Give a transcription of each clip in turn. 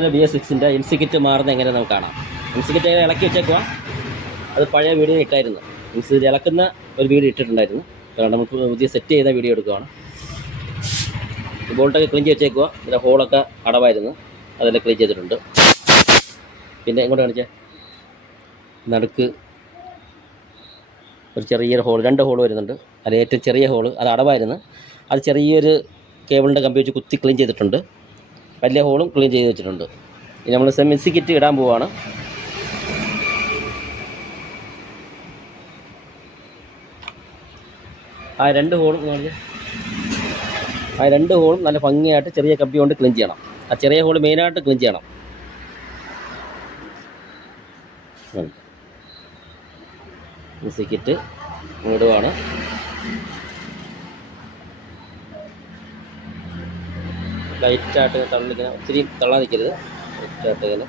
BS6-ന്റെ M C kit മാറുന്നത് എങ്ങനെ നമുക്ക് കാണാം. എം സി കിറ്റ് ഇളക്കി വെച്ചേക്കുക. അത് പഴയ വീഡിയോ ഇട്ടായിരുന്നു. എം സി കിറ്റ് ഇളക്കുന്ന ഒരു വീഡിയോ ഇട്ടിട്ടുണ്ടായിരുന്നു. കാരണം നമുക്ക് പുതിയ സെറ്റ് ചെയ്ത വീഡിയോ എടുക്കുകയാണ്. ബോൾട്ടൊക്കെ ക്ലീൻ ചെയ്ത് വെച്ചേക്കുക. ഇതിൻ്റെ ഹോളൊക്കെ അടവായിരുന്നു, അതെല്ലാം ക്ലീൻ ചെയ്തിട്ടുണ്ട്. പിന്നെ എങ്ങോട്ട് കാണിച്ചാൽ നടുക്ക് ഒരു ചെറിയൊരു ഹോൾ, 2 ഹോൾ വരുന്നുണ്ട്. അതിൽ ഏറ്റവും ചെറിയ ഹോൾ അത് അടവായിരുന്നു. അത് ചെറിയൊരു കേബിളിൻ്റെ കമ്പി വെച്ച് കുത്തി ക്ലീൻ ചെയ്തിട്ടുണ്ട്. വലിയ ഹോളും ക്ലീൻ ചെയ്ത് വെച്ചിട്ടുണ്ട്. ഇനി നമ്മൾ എം സി കിറ്റ് ഇടാൻ പോവുകയാണ്. ആ 2 ഹോളും നല്ല ഭംഗിയായിട്ട് ചെറിയ കമ്പി കൊണ്ട് ക്ലീൻ ചെയ്യണം. ആ ചെറിയ ഹോൾ മെയിനായിട്ട് ക്ലീൻ ചെയ്യണം. എം സി കിറ്റ് ഇടുവാണ്. ലൈറ്റായിട്ട് തള്ളിങ്ങനെ, ഒത്തിരി തള്ളാൻ നിൽക്കരുത്. ലൈറ്റായിട്ട് ഇങ്ങനെ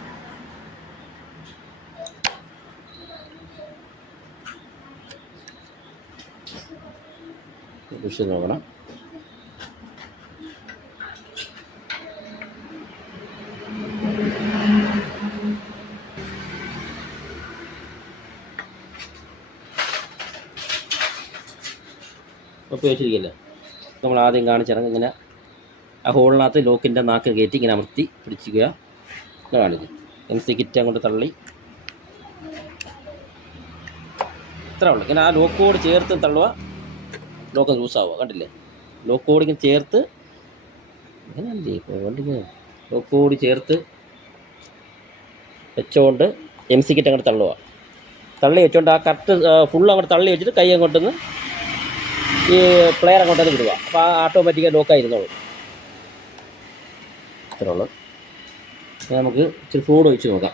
പുഷ് നോക്കണം. ഒപ്പം വെച്ചിരിക്കില്ല. നമ്മൾ ആദ്യം കാണിച്ചിറങ്ങി ഇങ്ങനെ ആ ഹോളിനകത്ത് ലോക്കിൻ്റെ നാക്ക് കയറ്റി ഇങ്ങനെ അമർത്തി പിടിക്കുക. കാണിക്കും. എം സി കിറ്റ് അങ്ങോട്ട് തള്ളി ഇത്ര ഉള്ളു. ഇങ്ങനെ ആ ലോക്കോട് ചേർത്ത് തള്ളുക. ലോക്ക് ലൂസാവുക. കണ്ടില്ലേ? ലോക്കോട് ഇങ്ങനെ ചേർത്ത് ഇങ്ങനെയല്ലേ വണ്ടിക്ക് ലോക്കോട് ചേർത്ത് വെച്ചുകൊണ്ട് എം സി കിറ്റ് അങ്ങോട്ട് തള്ളുക. തള്ളി വെച്ചുകൊണ്ട് ആ കറക്റ്റ് ഫുള്ള് അങ്ങോട്ട് തള്ളി വെച്ചിട്ട് കൈ അങ്ങോട്ടൊന്ന് ഈ പ്ലെയർ അങ്ങോട്ടൊന്ന് വിടുക. അപ്പോൾ ആ ഓട്ടോമാറ്റിക്കായി ലോക്കായിരുന്നോളൂ. ഇത്ര ഉള്ളു. നമുക്ക് ഇച്ചിരി ഫ്ലൂയിഡ് ഒഴിച്ച് നോക്കാം.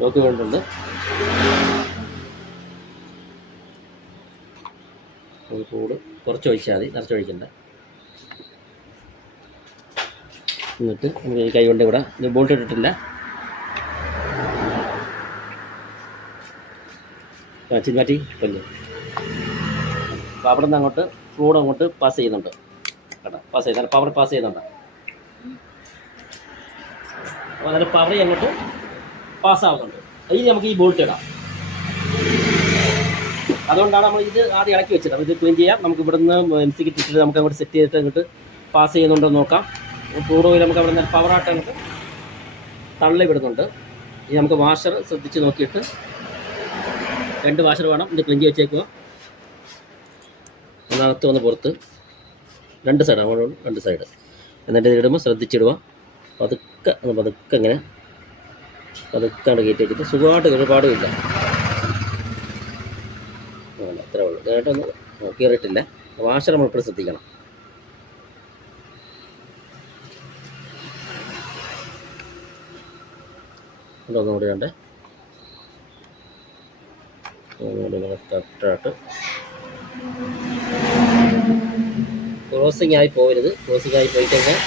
ലോക്ക് വേണ്ടിട്ടുണ്ട്. ഫ്ലൂയിഡ് കുറച്ച് ഒഴിച്ചാൽ മതി, നിറച്ച് ഒഴിക്കണ്ട. എന്നിട്ട് നമുക്ക് ഈ കൈ കൊണ്ട് ഇവിടെ ഇത് ബോൾട്ട് ഇട്ടിട്ടില്ല. മാറ്റി കൊല്ലം. അപ്പോൾ അവിടെ നിന്ന് അങ്ങോട്ട് ഫ്ലൂയിഡ് അങ്ങോട്ട് പാസ് ചെയ്യുന്നുണ്ട്. കേട്ടോ, പാസ് ചെയ്യുന്ന പവർ പാസ് ചെയ്യുന്നുണ്ട്. അപ്പോൾ അതിന് പവർ അങ്ങോട്ട് പാസ്സാവുന്നുണ്ട്. ഇനി നമുക്ക് ഈ ബോൾട്ട് ഇടാം. അതുകൊണ്ടാണ് നമ്മൾ ഇത് ആദ്യം ഇളക്കി വെച്ചത്. അപ്പോൾ ഇത് ക്ലീൻ ചെയ്യാം. നമുക്ക് ഇവിടുന്ന് എം സി കിറ്റ് ഇട്ടിട്ട് നമുക്ക് അങ്ങോട്ട് സെറ്റ് ചെയ്തിട്ട് അങ്ങോട്ട് പാസ് ചെയ്യുന്നുണ്ടോ എന്ന് നോക്കാം. ഫ്ലൂയിഡ് നമുക്ക് അവിടെ നിന്ന് പവറായിട്ട് അങ്ങോട്ട് തള്ളി വിടുന്നുണ്ട്. ഇനി നമുക്ക് വാഷർ ശ്രദ്ധിച്ച് നോക്കിയിട്ട് 2 വാഷർ വേണം. ഇത് ക്ലീൻ ചെയ്ത് വെച്ചേക്കുക. ഒന്നകത്ത് വന്ന് പുറത്ത് 2 സൈഡ്, അങ്ങോട്ട് 2 സൈഡ്. എന്നിട്ട് ഇതിടുമ്പോൾ ശ്രദ്ധിച്ചിടുക. പതുക്കെ ഇങ്ങനെ പതുക്കാണ്ട് കയറ്റി വെച്ചിട്ട് സുഖമായിട്ട് ഒരുപാടുമില്ല. അത്രേ ഉള്ളൂ. കേട്ടൊന്ന് കയറിയിട്ടില്ല. വാഷർ നമ്മൾ ഇപ്പോൾ ശ്രദ്ധിക്കണം. ഒന്നും കൂടി വേണ്ടേ. ഇങ്ങനെ കറക്റ്റായിട്ട് ക്രോസിങ് ആയി പോകരുത്. ക്രോസിങ് ആയി പോയി കഴിഞ്ഞാൽ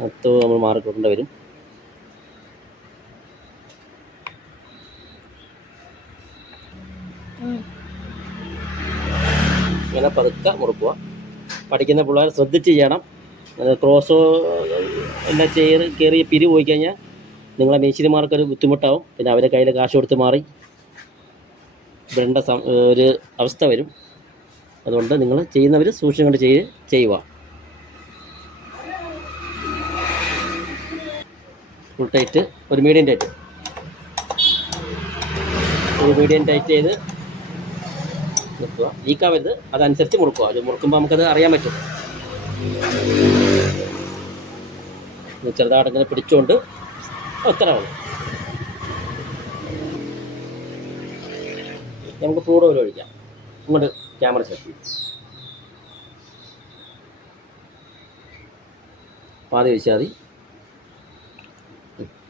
മൊത്തം നമ്മൾ മാറിക്കൊണ്ടേ വരും. ഇങ്ങനെ പതുക്കെ മുറുക്കുക. പഠിക്കുന്ന പിള്ളേർ ശ്രദ്ധിച്ച് ചെയ്യണം. ക്രോസോ എല്ലാം കയറി പിരി പോയി കഴിഞ്ഞാൽ നിങ്ങളെ മേശിരിമാർക്കൊരു ബുദ്ധിമുട്ടാവും. പിന്നെ അവരെ കയ്യിൽ കാശ് കൊടുത്ത് മാറി വിടേണ്ട ഒരു അവസ്ഥ വരും. അതുകൊണ്ട് നിങ്ങൾ ചെയ്യുന്നവർ സൂക്ഷിച്ചും കൊണ്ട് ചെയ്യുക. ഫുൾ ടൈറ്റ്, ഒരു മീഡിയം ടൈറ്റ്, ചെയ്ത് നിർത്തുക. ലീക്കാവരുത്. അതനുസരിച്ച് മുറുക്കുക. അത് മുറുക്കുമ്പോൾ നമുക്കത് അറിയാൻ പറ്റും. ചെറുതായിട്ട് ഇങ്ങനെ പിടിച്ചുകൊണ്ട് അത്ര മതി. നമുക്ക് ഫ്ലൂയിഡ് പോലെ ഒഴിക്കാം. ഇങ്ങോട്ട് ക്യാമറ സെറ്റ് ചെയ്യും. പാതി ഒഴിച്ചാൽ മതി.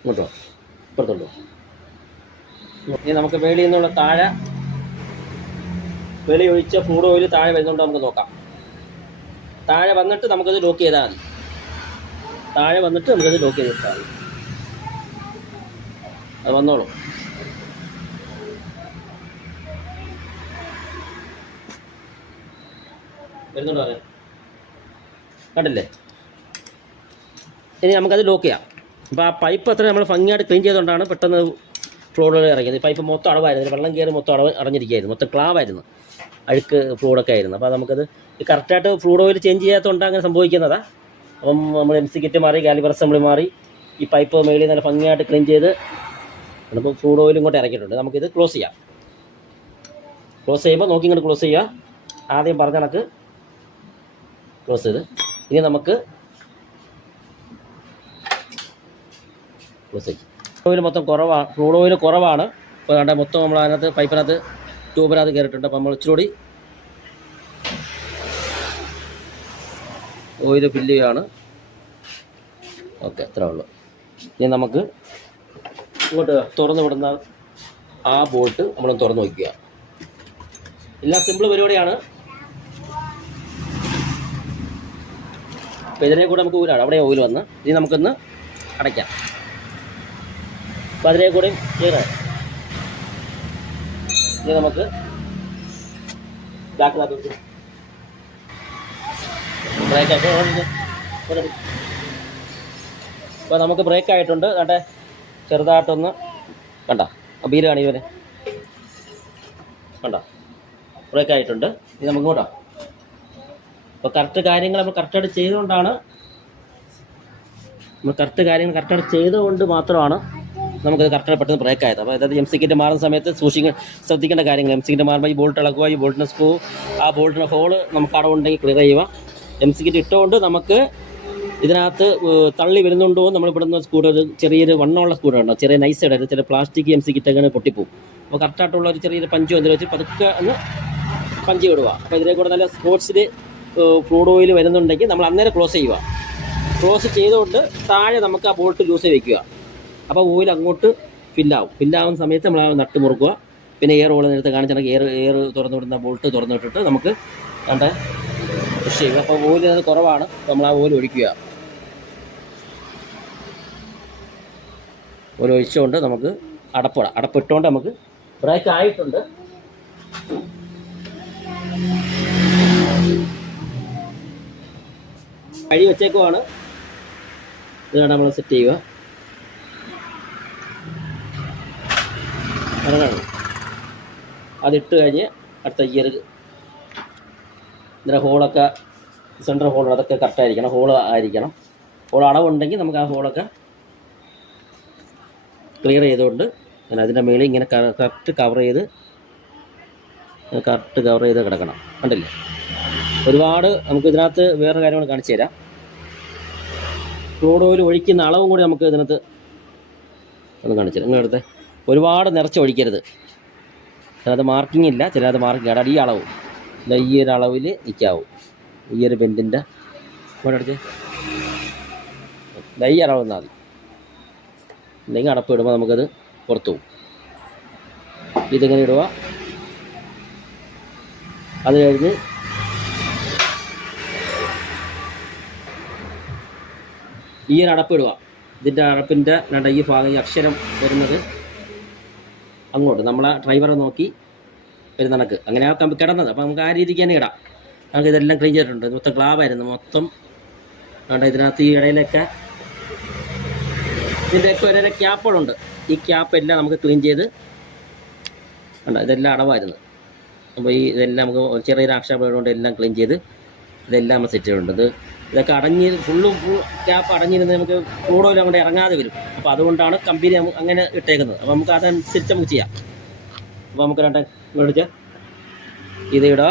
ഇങ്ങോട്ടോ ഇപ്പുറത്തോട്ടോ. ഇനി നമുക്ക് വെളിയിൽ നിന്നുള്ള വെളി ഒഴിച്ച ഫ്ലൂയിഡ് ഓയിൽ താഴെ വരുന്നുണ്ട്. നമുക്ക് നോക്കാം. താഴെ വന്നിട്ട് നമുക്കത് ലോക്ക് ചെയ്താൽ മതി. അത് വന്നോളൂ. വരുന്നുണ്ടോ പറയാം, കണ്ടില്ലേ? ഇനി നമുക്കത് ലോക്ക് ചെയ്യാം. അപ്പോൾ ആ പൈപ്പ് അത്ര നമ്മൾ ഭംഗിയായിട്ട് ക്ലീൻ ചെയ്തുകൊണ്ടാണ് പെട്ടെന്ന് ഫ്ലോറിൽ ഇറങ്ങിയത്. പൈപ്പ് മൊത്തം അടവായിരുന്നു, വെള്ളം കയറി മൊത്തം അടഞ്ഞിരിക്കുകയായിരുന്നു, മൊത്തം ക്ലാവായിരുന്നു, അഴുക്ക് ഫ്ലൂഡൊക്കെ ആയിരുന്നു. അപ്പോൾ നമുക്കത് കറക്റ്റായിട്ട് ഫ്ലൂഡ് ഓയിൽ ചേഞ്ച് ചെയ്യാത്തതുകൊണ്ട് അങ്ങനെ സംഭവിക്കുന്നതാണ്. അപ്പം നമ്മൾ MC കിറ്റ് മാറി, കാലിബർ അസംബ്ലി മാറി, ഈ പൈപ്പ് മേളിൽ നല്ല ഭംഗിയായിട്ട് ക്ലീൻ ചെയ്ത് ഇപ്പോൾ ഫ്ലൂഡ് ഓയിൽ ഇങ്ങോട്ട് ഇറക്കിയിട്ടുണ്ട്. നമുക്കിത് ക്ലോസ് ചെയ്യാം. ക്ലോസ് ചെയ്യുമ്പോൾ നോക്കി ഇങ്ങോട്ട് ക്ലോസ് ചെയ്യുക. ആദ്യം പറഞ്ഞ കണക്ക് ക്ലോസ് ചെയ്ത് ഇനി നമുക്ക് ക്ലോസ് ചെയ്യും. ഓയിൽ മൊത്തം കുറവാണ്, ഫ്ലൂഡ് ഓയിൽ കുറവാണ്. ഇപ്പോൾ കണ്ട മൊത്തം നമ്മൾ അതിനകത്ത് പൈപ്പിനകത്ത് ട്യൂബിനകത്ത് കയറിയിട്ടുണ്ട്. അപ്പോൾ നമ്മൾ ഇച്ചിരി ഓയിൽ ഫില്ല് ചെയ്യുകയാണ്. ഓക്കെ, അത്രേ ഉള്ളൂ. ഇനി നമുക്ക് ഇങ്ങോട്ട് തുറന്ന് വിടുന്ന ആ ബോൾട്ട് നമ്മൾ തുറന്ന് വയ്ക്കുക. എല്ലാം സിമ്പിൾ പരിപാടിയാണ്. അപ്പോൾ ഇതിനെ കൂടെ നമുക്ക് ഊരാണ്, അവിടെ ഓയിൽ വന്ന് ഇനി നമുക്കൊന്ന് അടയ്ക്കാം. അപ്പോൾ അതിനെ കൂടെ ചെയ്യണം. ഇനി നമുക്ക് ബ്രേക്കാക്കി. അപ്പോൾ നമുക്ക് ബ്രേക്ക് ആയിട്ടുണ്ട്. കണ്ടേ, ചെറുതായിട്ടൊന്ന് കണ്ട ബീര് കാണി ഇവനെ കണ്ട, ബ്രേക്ക് ആയിട്ടുണ്ട്. ഇനി നമുക്ക് കൂട്ടാം. അപ്പോൾ കറക്റ്റ് കാര്യങ്ങൾ നമ്മൾ കറക്റ്റായിട്ട് ചെയ്തുകൊണ്ടാണ്, നമ്മൾ കാര്യങ്ങൾ കറക്റ്റായിട്ട് ചെയ്തുകൊണ്ട് മാത്രമാണ് നമുക്കത് കറക്റ്റായിട്ട് പെട്ടെന്ന് ബ്രേക്ക് ആയത്. അപ്പോൾ അതായത് MC കിറ്റ് മാറുന്ന സമയത്ത് ശ്രദ്ധിക്കേണ്ട കാര്യങ്ങൾ, MC കിറ്റ് മാറുമ്പോൾ ഈ ബോൾട്ട് ഇളക്കുക, ഈ ബോൾട്ടിൻ്റെ സ്ക്രൂ, ആ ബോൾട്ടിൻ്റെ ഹോള് നമുക്ക് അടവുണ്ടെങ്കിൽ ക്ലിയർ ചെയ്യുക. MC കിറ്റ് ഇട്ടുകൊണ്ട് നമുക്ക് ഇതിനകത്ത് തള്ളി വരുന്നുണ്ടോ നമ്മൾ ഇവിടുന്ന് സ്കൂട്ടർ, ഒരു ചെറിയൊരു വണ്ണമുള്ള സ്കൂട്ടർ ഉണ്ടോ, ചെറിയ നൈസ് ഇടരുത്, ചില പ്ലാസ്റ്റിക് MC കിറ്റ് അങ്ങനെ പൊട്ടിപ്പോവും. അപ്പോൾ കറക്റ്റായിട്ടുള്ള ഒരു ചെറിയൊരു പഞ്ചോ എന്തെങ്കിലും വെച്ച് പതുക്കെ ഒന്ന് പഞ്ച് വിടുക. അപ്പോൾ ഇതിനെ കൂടെ നല്ല സ്പോർട്സിൽ ഫ്ലൂഡ് ഓയിൽ വരുന്നുണ്ടെങ്കിൽ നമ്മൾ അന്നേരം ക്ലോസ് ചെയ്യുക. ക്ലോസ് ചെയ്തുകൊണ്ട് താഴെ നമുക്ക് ആ ബോൾട്ട് ലൂസ് വയ്ക്കുക. അപ്പോൾ ഓയിൽ അങ്ങോട്ട് ഫില്ലാവുന്ന സമയത്ത് നമ്മൾ ആ നട്ട് മുറുക്കുക. പിന്നെ എയർ ഓൾ നേരത്തെ കാണിച്ചിട്ടുണ്ടെങ്കിൽ എയർ തുറന്നു വിടുന്ന ബോൾട്ട് തുറന്നു വിട്ടിട്ട് നമുക്ക് കണ്ട് പുഷ് ചെയ്യുക. അപ്പോൾ ഓയിൽ അത് കുറവാണ്, നമ്മൾ ആ ഓയിൽ ഒഴിക്കുക. ഓയിൽ ഒഴിച്ചുകൊണ്ട് നമുക്ക് അടപ്പിട്ടുകൊണ്ട് നമുക്ക് ബ്രേക്ക് ആയിട്ടുണ്ട്. കഴി വെച്ചേക്കുവാണ്. ഇതാണ് നമ്മൾ സെറ്റ് ചെയ്യുക. ഇറങ്ങണം. അതിട്ട് കഴിഞ്ഞ് അടുത്ത ഗിയർ ഇതിൻ്റെ ഹോളൊക്കെ സെൻട്രൽ ഹോൾ അതൊക്കെ കറക്റ്റായിരിക്കണം, ഹോള് ആയിരിക്കണം. ഹോൾ അളവുണ്ടെങ്കിൽ നമുക്ക് ആ ഹോളൊക്കെ ക്ലിയർ ചെയ്തുകൊണ്ട് അതിൻ്റെ മേളിൽ ഇങ്ങനെ കറക്റ്റ് കവർ ചെയ്ത് കിടക്കണം. കണ്ടില്ലേ? ഒരുപാട് നമുക്ക് ഇതിനകത്ത് വേറെ കാര്യങ്ങൾ കാണിച്ചു തരാം. ഫ്ലൂഡ് ഓയിൽ ഒഴിക്കുന്ന അളവും കൂടി നമുക്ക് ഇതിനകത്ത് ഒന്ന് കാണിച്ചു തരാം. നിങ്ങളെടുത്ത് ഒരുപാട് നിറച്ച് ഒഴിക്കരുത്. ചിലത് മാർക്കിംഗ് ഇല്ല, ചിലത് മാർക്കിംഗ് ആണ്. ഈ അളവ് ഈ ഒരു അളവിൽ നിൽക്കാവും. ഈ ഒരു ബെൻഡിൻ്റെ ഇവിടെ അടിച്ച് ഈ അളവ് എന്നാൽ മതി. അല്ലെങ്കിൽ അടപ്പ് ഇടുമ്പോൾ നമുക്കത് പുറത്തു പോകും. ഇതിങ്ങനെ ഇടുക. അത് കഴിഞ്ഞ് ഈ ഒരു അടപ്പ് ഇടുക. ഇതിൻ്റെ അടപ്പിൻ്റെ ഈ ഭാഗം ഈ അക്ഷരം വരുന്നത് അങ്ങോട്ട് നമ്മളെ ഡ്രൈവറെ നോക്കി വരുന്ന കണക്ക് അങ്ങനെ ആ കിടന്നത്. അപ്പോൾ നമുക്ക് ആ രീതിക്ക് തന്നെ ഇടാം. നമുക്ക് ഇതെല്ലാം ക്ലീൻ ചെയ്തിട്ടുണ്ട്. മൊത്തം ക്ലാവായിരുന്നു മൊത്തം. അതുകൊണ്ട് ഇതിനകത്ത് ഈ ഇടയിലൊക്കെ ഇതിൻ്റെയൊക്കെ ഓരോ ക്യാപ്പുകളുണ്ട്. ഈ ക്യാപ്പെല്ലാം നമുക്ക് ക്ലീൻ ചെയ്ത് ഉണ്ട്. ഇതെല്ലാം അടവായിരുന്നു. അപ്പോൾ ഇതെല്ലാം നമുക്ക് ചെറിയൊരു ആക്ഷേപം കൊണ്ട് എല്ലാം ക്ലീൻ ചെയ്ത് ഇതെല്ലാം നമ്മൾ സെറ്റ് ചെയ്തിട്ടുണ്ട്. ഇതൊക്കെ ഫുൾ ക്യാപ്പ് അടഞ്ഞിരുന്ന് നമുക്ക് ഫ്ലൂഡ് ഓയിൽ അങ്ങോട്ട് ഇറങ്ങാതെ വരും. അപ്പോൾ അതുകൊണ്ടാണ് കമ്പനി അങ്ങനെ ഇട്ടേക്കുന്നത്. അപ്പോൾ നമുക്ക് അതനുസരിച്ച് നമുക്ക് ചെയ്യാം. അപ്പോൾ നമുക്ക് മേടിച്ച് ഇത് ഇടുക.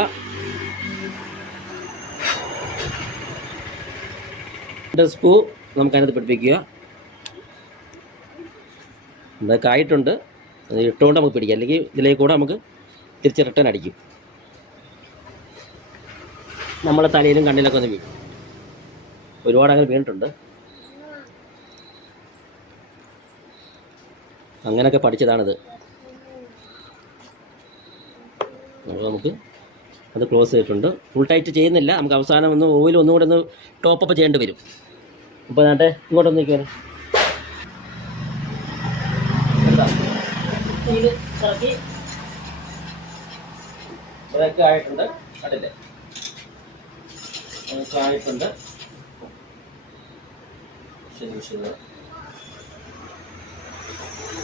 സ്ക്രൂ നമുക്ക് അതിനകത്ത് പിടിപ്പിക്കുക. ഇതൊക്കെ ആയിട്ടുണ്ട്. ഇട്ടുകൊണ്ട് നമുക്ക് പിടിക്കാം, അല്ലെങ്കിൽ ഇതിലേക്ക് കൂടെ നമുക്ക് തിരിച്ച് റിട്ടേൺ അടിക്കും. നമ്മളെ തലയിലും കണ്ണിലൊക്കെ ഒന്ന് വീഴും. ഒരുപാട് അങ്ങനെ വീണിട്ടുണ്ട്. അങ്ങനെയൊക്കെ പഠിച്ചതാണിത്. അപ്പോൾ നമുക്ക് അത് ക്ലോസ് ചെയ്തിട്ടുണ്ട്. ഫുൾ ടൈറ്റ് ചെയ്യുന്നില്ല. നമുക്ക് അവസാനം ഓയിൽ ഒന്നുകൂടെ ഒന്ന് ടോപ്പപ്പ് ചെയ്യേണ്ടി വരും. അപ്പോൾ നേട്ടെ ഇങ്ങോട്ടൊന്ന് നിൽക്കുവാണ്. ഇറക്കി ബ്രേക്ക് ആയിട്ടുണ്ട്. കണ്ടില്ലേ? ആയിട്ടുണ്ട്. ശരി ശരി.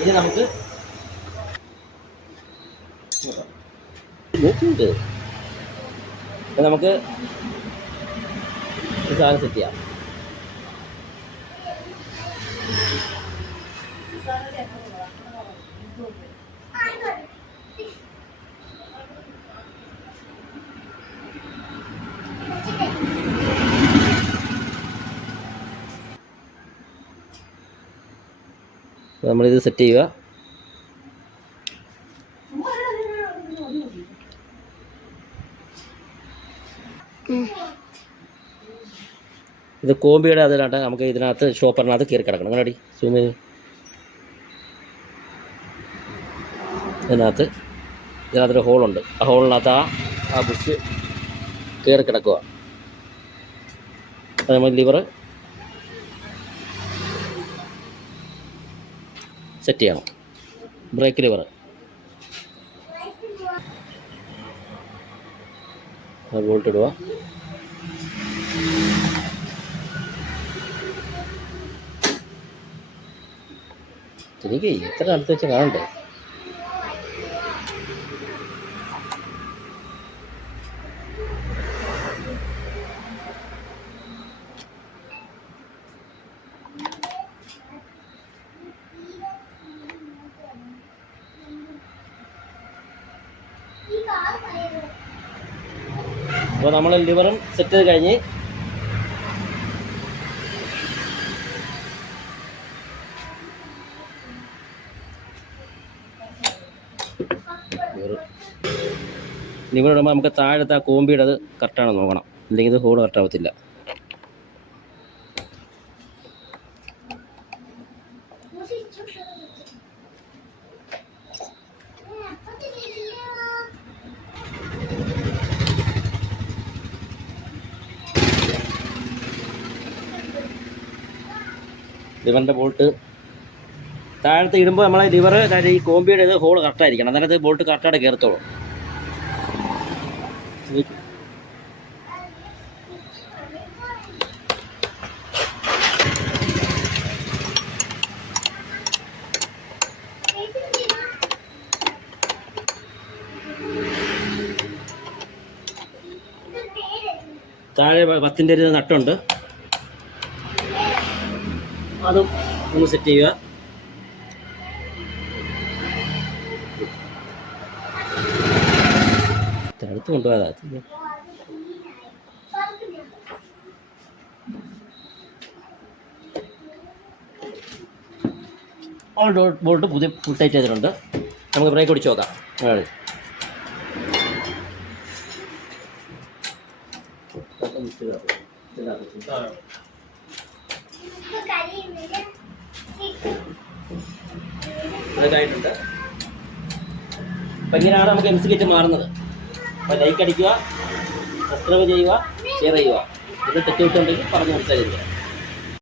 ഇനി നമുക്ക് നമുക്ക് സാധനം സെറ്റ് ചെയ്യാം. നമ്മളിത് സെറ്റ് ചെയ്യുക. ഇത് കോമ്പിയുടെ അതിലാണ്ട് നമുക്ക് ഇതിനകത്ത് ഷോപ്പറിനകത്ത് കയറി കിടക്കണം. അങ്ങനെ സൂം ചെയ്ത് ഇതിനകത്തൊരു ഹോളുണ്ട്. ആ ഹോളിനകത്ത് ആ ബുഷ് കയറി കിടക്കുക. അപ്പോൾ നമ്മൾ ലിവർ സെറ്റ് ചെയ്യണം. ബ്രേക്ക് ലിവർ ബോൾട്ട് ഇടുക. എനിക്ക് ഇത്ര അടുത്ത് വെച്ച് കാണണ്ടേ. അപ്പോൾ നമ്മൾ ലിവറും സെറ്റ് ചെയ്ത് കഴിഞ്ഞ് ലിവർ ഇടുമ്പോൾ നമുക്ക് താഴത്തെ ആ കോമ്പിയുടെ അത് കറക്റ്റാണ് നോക്കണം, ഇല്ലെങ്കിൽ ഇത് ഹോൾ കറക്റ്റാവത്തില്ല. ലിവറിൻ്റെ ബോൾട്ട് താഴത്ത് ഇടുമ്പോൾ നമ്മളെ ലിവർ ഈ കോമ്പിയുടെ ഇത് ഹോൾ കറക്റ്റായിരിക്കണം, അന്നേരം ഇത് ബോൾട്ട് കറക്റ്റായിട്ട് കയറത്തോളും. താഴെ 10-ൻ്റെ ഒരു നട്ടുണ്ട്, അതും ഒന്ന് സെറ്റ് ചെയ്യുക. അടുത്ത് കൊണ്ടുപോയതാ. ഓൾ ബോൾട്ട് പുതിയ ഫുൾ ടൈറ്റ് ചെയ്തിട്ടുണ്ട്. നമുക്ക് ബ്രേക്ക് ഓടിച്ച് നോക്കാം. ഇതായിട്ടുണ്ട്. അപ്പം ഇങ്ങനെയാണ് നമുക്ക് MCKit മാറുന്നത്. അപ്പോൾ ലൈക്ക് അടിക്കുക, സബ്സ്ക്രൈബ് ചെയ്യുക, ഷെയർ ചെയ്യുക. ഇത് തെറ്റുണ്ടെങ്കിൽ പറഞ്ഞ് മനസ്സിലാക്കുക.